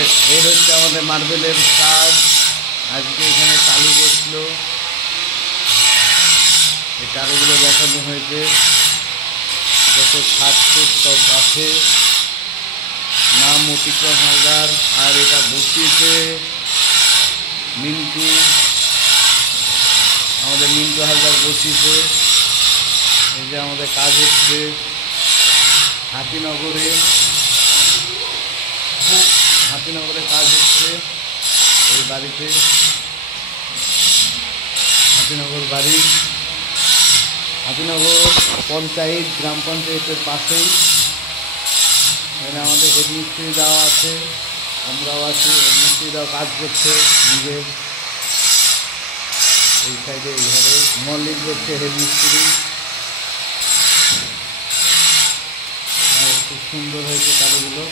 এই হচ্ছে আমাদের মার্বেলের কাজ। আজকে এখানে টালি বসলো, এই টালিগুলো বসানো হয়েছে, যত ছাদ সব আছে। নাম অতিক্রম হালদার, আর এটা বসিয়েছে মিন্টু, আমাদের মিন্টু হালদার বসিয়েছে। এই যে আমাদের কাজ হচ্ছে হাতিনগরে কাজ হচ্ছে এই বাড়িতে, হাতিনগর বাড়ি, হাতিনগর পঞ্চায়েত, গ্রাম পঞ্চায়েতের পাশেই। এখানে আমাদের হেডমিস্ত্রি দেওয়া আছে, আমরাও আছি, হেডমিস্ত্রিরাও কাজ করছে নিজের। এই সাইডে এই ঘরে মল্লিক করছে হেডমিস্ত্রি। খুব সুন্দর হয়েছে কালিগুলো।